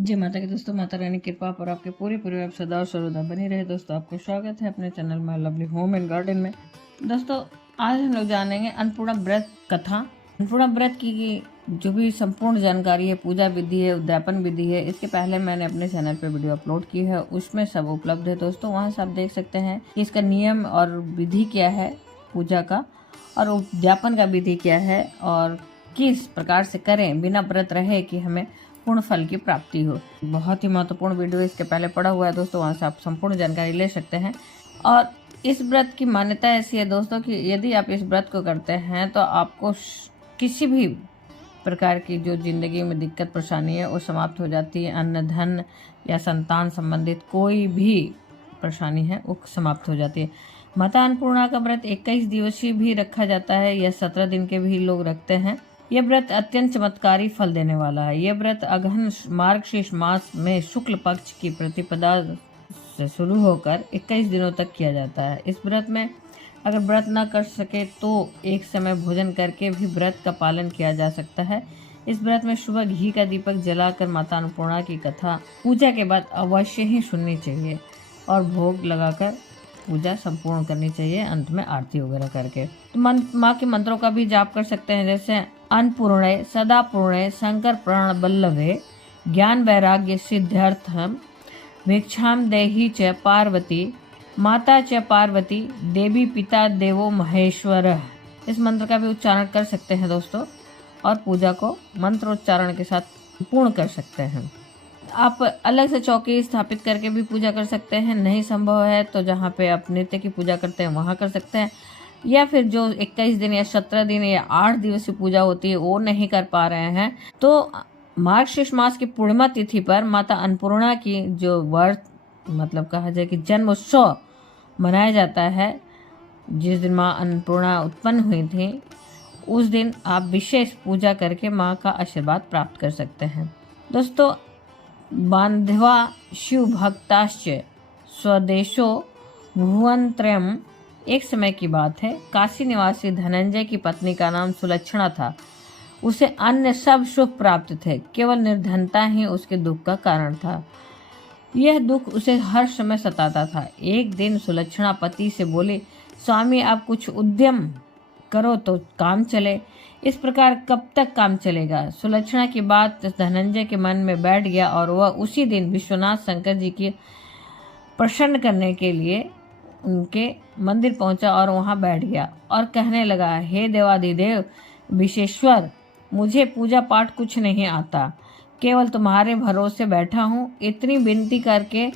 जय माता की दोस्तों, माता रानी की कृपा पर आपके पूरे परिवार सदा और सर्वदा बनी रहे। दोस्तों, आपका स्वागत है अपने चैनल में लवली होम एंड गार्डन में। दोस्तों, आज हम लोग जानेंगे अन्नपूर्णा व्रत कथा। अन्नपूर्णा व्रत की जो भी संपूर्ण जानकारी है, पूजा विधि है, उद्यापन विधि है, इसके पहले मैंने अपने चैनल पे वीडियो अपलोड की है, उसमें सब उपलब्ध है। दोस्तों, वहाँ से आप देख सकते हैं कि इसका नियम और विधि क्या है पूजा का, और उद्यापन का विधि क्या है, और किस प्रकार से करें बिना व्रत रहे कि हमें पूर्ण फल की प्राप्ति हो। बहुत ही महत्वपूर्ण वीडियो इसके पहले पड़ा हुआ है दोस्तों, वहाँ से आप संपूर्ण जानकारी ले सकते हैं। और इस व्रत की मान्यता ऐसी है दोस्तों कि यदि आप इस व्रत को करते हैं तो आपको किसी भी प्रकार की जो जिंदगी में दिक्कत परेशानी है वो समाप्त हो जाती है। अन्न धन या संतान संबंधित कोई भी परेशानी है वो समाप्त हो जाती है। माता अन्नपूर्णा का व्रत 21 दिवसीय भी रखा जाता है या 17 दिन के भी लोग रखते हैं। यह व्रत अत्यंत चमत्कारी फल देने वाला है। यह व्रत अगहन मार्गशीर्ष मास में शुक्ल पक्ष की प्रतिपदा से शुरू होकर 21 दिनों तक किया जाता है। इस व्रत में अगर व्रत न कर सके तो एक समय भोजन करके भी व्रत का पालन किया जा सकता है। इस व्रत में सुबह घी का दीपक जलाकर माता अन्नपूर्णा की कथा पूजा के बाद अवश्य ही सुननी चाहिए और भोग लगाकर पूजा संपूर्ण करनी चाहिए, अंत में आरती वगैरह करके। तो माँ के मंत्रों का भी जाप कर सकते हैं, जैसे अन्नपूर्णे सदा पूर्णे शंकर प्राण बल्लभे ज्ञान वैराग्य सिद्ध्यर्थम भिक्षाम देहि च पार्वती माता च पार्वती देवी पिता देवो महेश्वर। इस मंत्र का भी उच्चारण कर सकते हैं दोस्तों, और पूजा को मंत्रोच्चारण के साथ पूर्ण कर सकते हैं। आप अलग से चौकी स्थापित करके भी पूजा कर सकते हैं, नहीं संभव है तो जहाँ पे आप नित्य की पूजा करते हैं वहाँ कर सकते हैं, या फिर जो 21 दिन या 17 दिन या 8 दिवसीय पूजा होती है वो नहीं कर पा रहे हैं तो मार्गशीर्ष मास की पूर्णिमा तिथि पर माता अन्नपूर्णा की जो व्रत मतलब कहा जाए कि जन्म उत्सव मनाया जाता है, जिस दिन माँ अन्नपूर्णा उत्पन्न हुई थी उस दिन आप विशेष पूजा करके माँ का आशीर्वाद प्राप्त कर सकते हैं। दोस्तों, बांधवा शिव भक्ताश्च स्वदेशो भुवनत्रयम्। एक समय की बात है, काशी निवासी धनंजय की पत्नी का नाम सुलक्षणा था। उसे अन्य सब सुख प्राप्त थे, केवल निर्धनता ही उसके दुख का कारण था। यह दुख उसे हर समय सताता था। एक दिन सुलक्षणा पति से बोली, स्वामी आप कुछ उद्यम करो तो काम चले। इस प्रकार कब तक काम चलेगा? सुलक्षणा की बात धनंजय के मन में बैठ गया और वह उसी दिन विश्वनाथ शंकर जी की प्रसन्न करने के लिए उनके मंदिर पहुंचा और वहां बैठ गया और कहने लगा, हे देवाधिदेव विश्वेश्वर, मुझे पूजा पाठ कुछ नहीं आता, केवल तुम्हारे भरोसे बैठा हूँ। इतनी विनती करके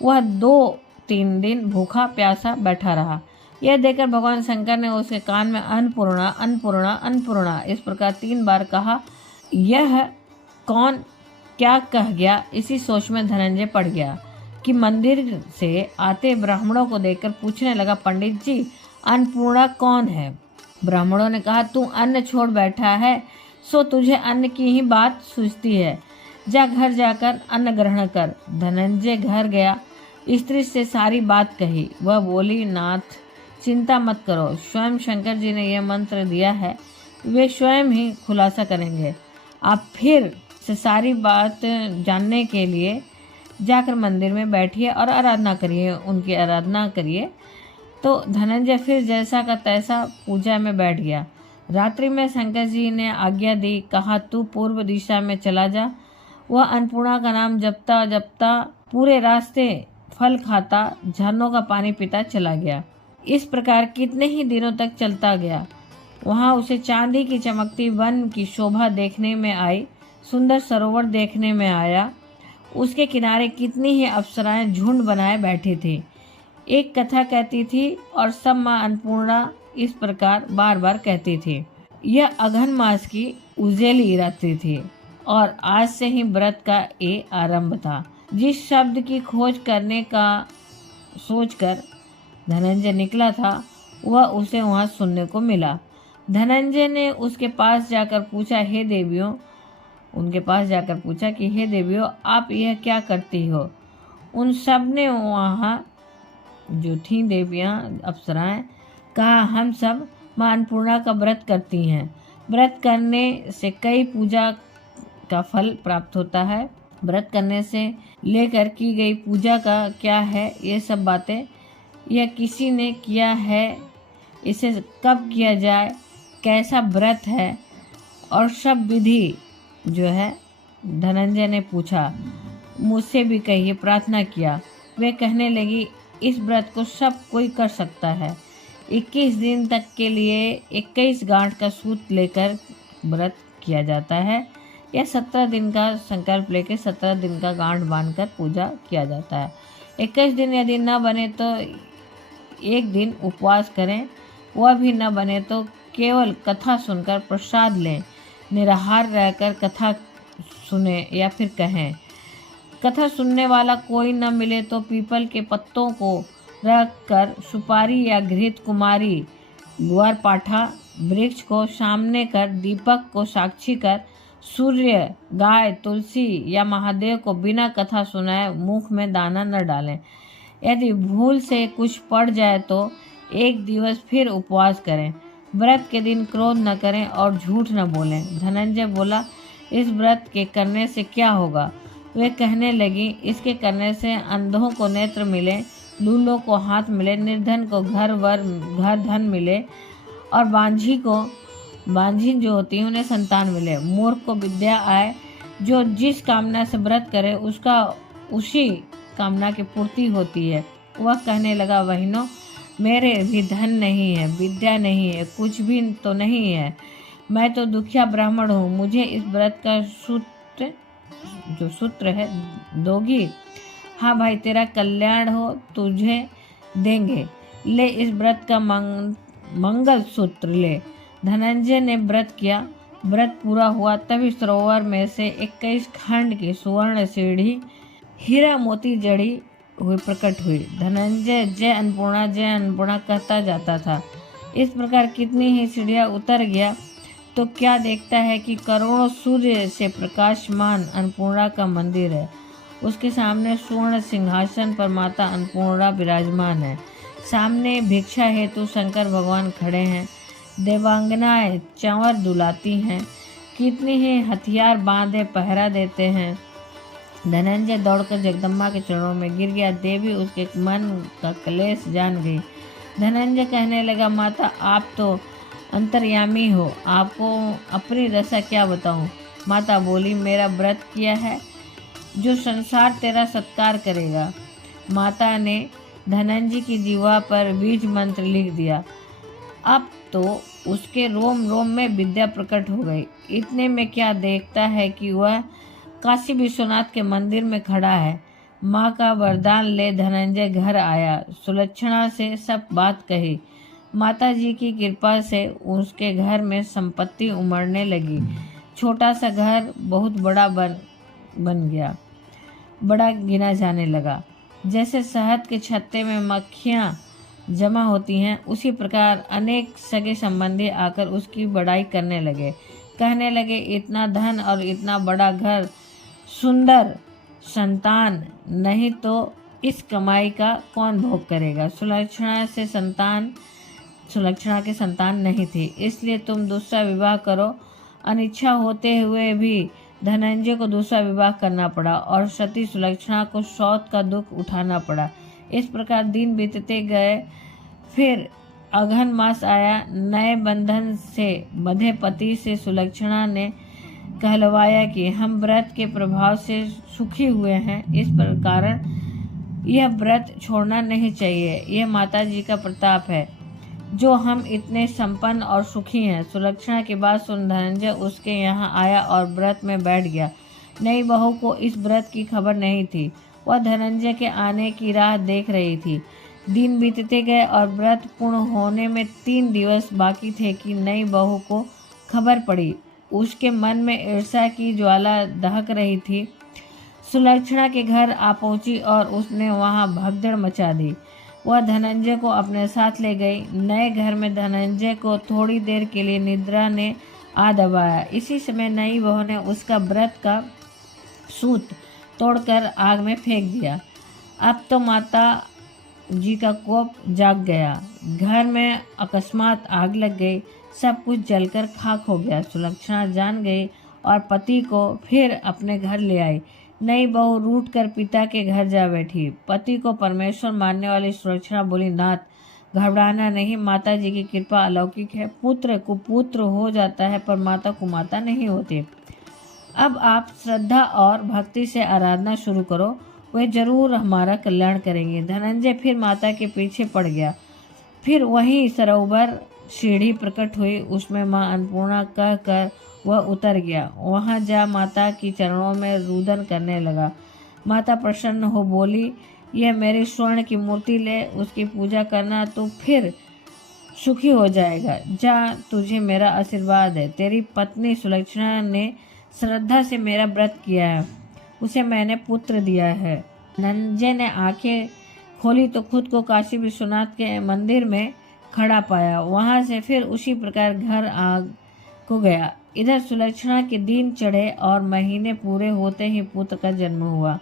वह 2-3 दिन भूखा प्यासा बैठा रहा। यह देखकर भगवान शंकर ने उसके कान में अन्नपूर्णा अन्नपूर्णा अन्नपूर्णा इस प्रकार 3 बार कहा। यह कौन क्या कह गया, इसी सोच में धनंजय पड़ गया कि मंदिर से आते ब्राह्मणों को देखकर पूछने लगा, पंडित जी अन्नपूर्णा कौन है? ब्राह्मणों ने कहा, तू अन्न छोड़ बैठा है सो तुझे अन्न की ही बात सूझती है, जा घर जाकर अन्न ग्रहण कर। धनंजय घर गया, स्त्री से सारी बात कही। वह बोली, नाथ चिंता मत करो, स्वयं शंकर जी ने यह मंत्र दिया है, वे स्वयं ही खुलासा करेंगे। आप फिर से सारी बात जानने के लिए जाकर मंदिर में बैठिए और आराधना करिए, उनकी आराधना करिए। तो धनंजय फिर जैसा का तैसा पूजा में बैठ गया। रात्रि में शंकर जी ने आज्ञा दी, कहा तू पूर्व दिशा में चला जा। वह अन्नपूर्णा का नाम जपता जपता पूरे रास्ते फल खाता, झरनों का पानी पीता चला गया। इस प्रकार कितने ही दिनों तक चलता गया। वहां उसे चांदी की चमकती वन की शोभा देखने में आई, सुंदर सरोवर देखने में आया। उसके किनारे कितनी ही अप्सराएं झुंड बनाए बैठी थी। एक कथा कहती थी और सब माँ अन्नपूर्णा इस प्रकार बार बार कहती थी। यह अगहन मास की उजेली रात्रि थी और आज से ही व्रत का ये आरंभ था। जिस शब्द की खोज करने का सोचकर धनंजय निकला था वह उसे वहां सुनने को मिला। धनंजय ने उसके पास जाकर पूछा, हे देवियों, उनके पास जाकर पूछा कि हे देवियों आप यह क्या करती हो? उन सब ने वहाँ जो थी देवियाँ अप्सराएं कहा, हम सब माँ अन्नपूर्णा का व्रत करती हैं। व्रत करने से कई पूजा का फल प्राप्त होता है व्रत करने से लेकर की गई पूजा का क्या है, ये सब बातें, यह किसी ने किया है, इसे कब किया जाए, कैसा व्रत है और सब विधि जो है धनंजय ने पूछा। मुझसे भी कहिए, प्रार्थना किया। वे कहने लगी, इस व्रत को सब कोई कर सकता है। 21 दिन तक के लिए 21 गांठ का सूत लेकर व्रत किया जाता है, या 17 दिन का संकल्प लेकर 17 दिन का गांठ बांधकर पूजा किया जाता है। 21 दिन यदि न बने तो एक दिन उपवास करें, वह भी न बने तो केवल कथा सुनकर प्रसाद लें, निराहार रहकर कथा सुने या फिर कहें। कथा सुनने वाला कोई न मिले तो पीपल के पत्तों को रखकर सुपारी या घृत कुमारी ग्वारपाठा वृक्ष को सामने कर, दीपक को साक्षी कर, सूर्य, गाय, तुलसी या महादेव को बिना कथा सुनाए मुख में दाना न डालें। यदि भूल से कुछ पड़ जाए तो एक दिवस फिर उपवास करें। व्रत के दिन क्रोध न करें और झूठ न बोलें। धनंजय बोला, इस व्रत के करने से क्या होगा? वे कहने लगी, इसके करने से अंधों को नेत्र मिले, लूलों को हाथ मिले, निर्धन को घर धन मिले और बांझी जो होती है उन्हें संतान मिले, मूर्ख को विद्या आए। जो जिस कामना से व्रत करे उसका उसी कामना की पूर्ति होती है। वह कहने लगा, बहनों, मेरे भी धन नहीं है, विद्या नहीं है, कुछ भी तो नहीं है, मैं तो दुखिया ब्राह्मण हूँ। मुझे इस व्रत का सूत्र है दोगी? हाँ भाई, तेरा कल्याण हो, तुझे देंगे। ले इस व्रत का मंगल सूत्र ले। धनंजय ने व्रत किया। व्रत पूरा हुआ तभी सरोवर में से 21 खंड की सुवर्ण सीढ़ी हीरा मोती जड़ी हुई प्रकट हुई। धनंजय जय अन्नपूर्णा कहता जाता था। इस प्रकार कितनी ही सीढ़ियां उतर गया तो क्या देखता है कि करोड़ों सूर्य से प्रकाशमान अन्नपूर्णा का मंदिर है। उसके सामने स्वर्ण सिंहासन पर माता अन्नपूर्णा विराजमान है। सामने भिक्षा हेतु शंकर भगवान खड़े हैं। देवांगनाएं चंवर दुलाती हैं। कितनी ही हथियार बांधे पहरा देते हैं। धनंजय दौड़कर जगदम्बा के चरणों में गिर गया। देवी उसके मन का क्लेश जान गई। धनंजय कहने लगा, माता, आप तो अंतर्यामी हो, आपको अपनी दशा क्या बताऊं? माता बोली, मेरा व्रत किया है जो संसार तेरा सत्कार करेगा। माता ने धनंजय की जीवा पर बीज मंत्र लिख दिया। अब तो उसके रोम रोम में विद्या प्रकट हो गई। इतने में क्या देखता है कि वह काशी विश्वनाथ के मंदिर में खड़ा है। माँ का वरदान ले धनंजय घर आया। सुलक्षणा से सब बात कही। माता जी की कृपा से उसके घर में संपत्ति उमड़ने लगी। छोटा सा घर बहुत बड़ा बन गया, बड़ा गिना जाने लगा। जैसे शहद के छत्ते में मक्खियाँ जमा होती हैं, उसी प्रकार अनेक सगे संबंधी आकर उसकी बड़ाई करने लगे। कहने लगे, इतना धन और इतना बड़ा घर, सुंदर संतान नहीं तो इस कमाई का कौन भोग करेगा? सुलक्षणा के संतान नहीं थी, इसलिए तुम दूसरा विवाह करो। अनिच्छा होते हुए भी धनंजय को दूसरा विवाह करना पड़ा और सती सुलक्षणा को शौच का दुख उठाना पड़ा। इस प्रकार दिन बीतते गए। फिर अघन मास आया। नए बंधन से बंधे पति से सुलक्षणा ने कहलवाया कि हम व्रत के प्रभाव से सुखी हुए हैं, इस कारण यह व्रत छोड़ना नहीं चाहिए। यह माता जी का प्रताप है जो हम इतने संपन्न और सुखी हैं। सुलक्षणा की बात सुन धनंजय उसके यहाँ आया और व्रत में बैठ गया। नई बहू को इस व्रत की खबर नहीं थी। वह धनंजय के आने की राह देख रही थी। दिन बीतते गए और व्रत पूर्ण होने में 3 दिवस बाकी थे कि नई बहू को खबर पड़ी। उसके मन में ईर्ष्या की ज्वाला दहक रही थी। सुलक्षणा के घर आ पहुंची और उसने वहां भगदड़ मचा दी। वह धनंजय को अपने साथ ले गई। नए घर में धनंजय को थोड़ी देर के लिए निद्रा ने आ दबाया। इसी समय नई बहू ने उसका व्रत का सूत तोड़कर आग में फेंक दिया। अब तो माता जी का कोप जाग गया। घर में अकस्मात आग लग गई। सब कुछ जलकर खाक हो गया। सुलक्षणा जान गई और पति को फिर अपने घर ले आई। नई बहू रूठ कर पिता के घर जा बैठी। पति को परमेश्वर मानने वाली सुलक्षणा बोली, नाथ घबराना नहीं, माता जी की कृपा अलौकिक है। पुत्र कुपुत्र हो जाता है पर माता कुमाता नहीं होती। अब आप श्रद्धा और भक्ति से आराधना शुरू करो, वे जरूर हमारा कल्याण करेंगे। धनंजय फिर माता के पीछे पड़ गया। फिर वही सरोवर सीढ़ी प्रकट हुई, उसमें माँ अन्नपूर्णा कह कर वह उतर गया। वहां जा माता की चरणों में रुदन करने लगा। माता प्रसन्न हो बोली, यह मेरी स्वर्ण की मूर्ति ले, उसकी पूजा करना तो फिर सुखी हो जाएगा। जा, तुझे मेरा आशीर्वाद है। तेरी पत्नी सुलक्षणा ने श्रद्धा से मेरा व्रत किया है, उसे मैंने पुत्र दिया है। धनंजय ने आंखें खोली तो खुद को काशी विश्वनाथ के मंदिर में खड़ा पाया। वहां से फिर उसी प्रकार घर आ को गया। इधर सुलक्षणा के दिन चढ़े और महीने पूरे होते ही पुत्र का जन्म हुआ।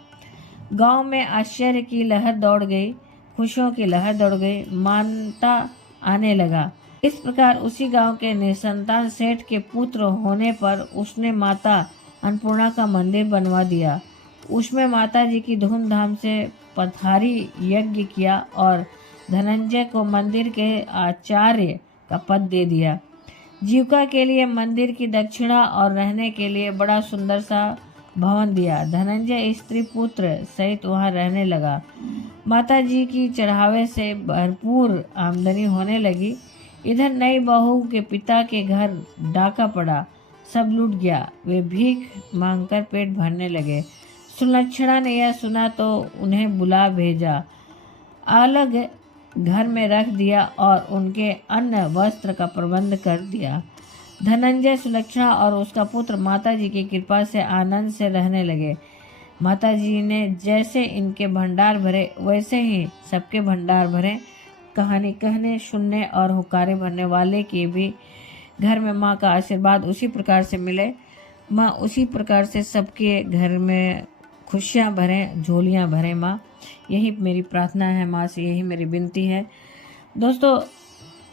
गांव में आश्चर्य की लहर दौड़ गई, खुशियों की लहर दौड़ गई, मानता आने लगा। इस प्रकार उसी गांव के निसंतान सेठ के पुत्र होने पर उसने माता अन्नपूर्णा का मंदिर बनवा दिया। उसमें माता जी की धूमधाम से पथारी यज्ञ किया और धनंजय को मंदिर के आचार्य का पद दे दिया। जीविका के लिए मंदिर की दक्षिणा और रहने के लिए बड़ा सुंदर सा भवन दिया। धनंजय स्त्री पुत्र सहित वहां रहने लगा। माता जी की चढ़ावे से भरपूर आमदनी होने लगी। इधर नई बहू के पिता के घर डाका पड़ा, सब लूट गया। वे भीख मांगकर पेट भरने लगे। सुलक्षणा ने यह सुना तो उन्हें बुला भेजा, अलग घर में रख दिया और उनके अन्न वस्त्र का प्रबंध कर दिया। धनंजय, सुलक्षणा और उसका पुत्र माता जी की कृपा से आनंद से रहने लगे। माता जी ने जैसे इनके भंडार भरे वैसे ही सबके भंडार भरे। कहानी कहने, सुनने और हुक्कारे भरने वाले के भी घर में माँ का आशीर्वाद उसी प्रकार से मिले। माँ उसी प्रकार से सबके घर में खुशियाँ भरें, झोलियाँ भरें। माँ, यही मेरी प्रार्थना है, माँ से यही मेरी विनती है। दोस्तों,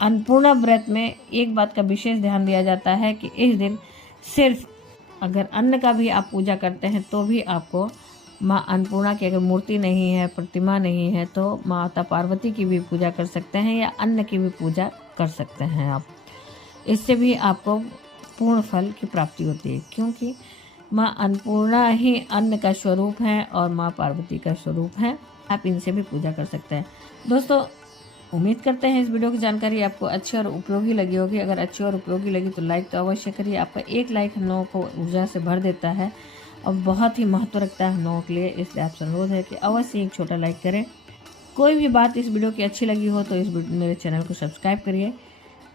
अन्नपूर्णा व्रत में एक बात का विशेष ध्यान दिया जाता है कि इस दिन सिर्फ अगर अन्न का भी आप पूजा करते हैं तो भी आपको माँ अन्नपूर्णा की अगर मूर्ति नहीं है, प्रतिमा नहीं है, तो माता पार्वती की भी पूजा कर सकते हैं या अन्न की भी पूजा कर सकते हैं आप। इससे भी आपको पूर्ण फल की प्राप्ति होती है, क्योंकि माँ अन्नपूर्णा ही अन्न का स्वरूप है और माँ पार्वती का स्वरूप है। आप इनसे भी पूजा कर सकते हैं। दोस्तों, उम्मीद करते हैं इस वीडियो की जानकारी आपको अच्छी और उपयोगी लगी होगी। अगर अच्छी और उपयोगी लगी तो लाइक तो अवश्य करिए। आपका एक लाइक हम लोगों को ऊर्जा से भर देता है और बहुत ही महत्व रखता है हम लोगों के लिए। इसलिए आपसे अनुरोध है कि अवश्य एक छोटा लाइक करें। कोई भी बात इस वीडियो की अच्छी लगी हो तो मेरे चैनल को सब्सक्राइब करिए।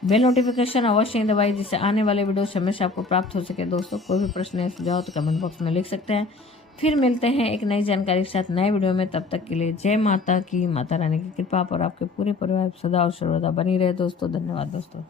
बेल नोटिफिकेशन अवश्य दबाइए जिससे आने वाले वीडियो हमेशा आपको प्राप्त हो सके। दोस्तों, कोई भी प्रश्न है, सुझाव तो कमेंट बॉक्स में लिख सकते हैं। फिर मिलते हैं एक नई जानकारी के साथ नए वीडियो में। तब तक के लिए जय माता की, माता रानी की कृपा पर आपके पूरे परिवार सदा और सर्वदा बनी रहे। दोस्तों, धन्यवाद दोस्तों।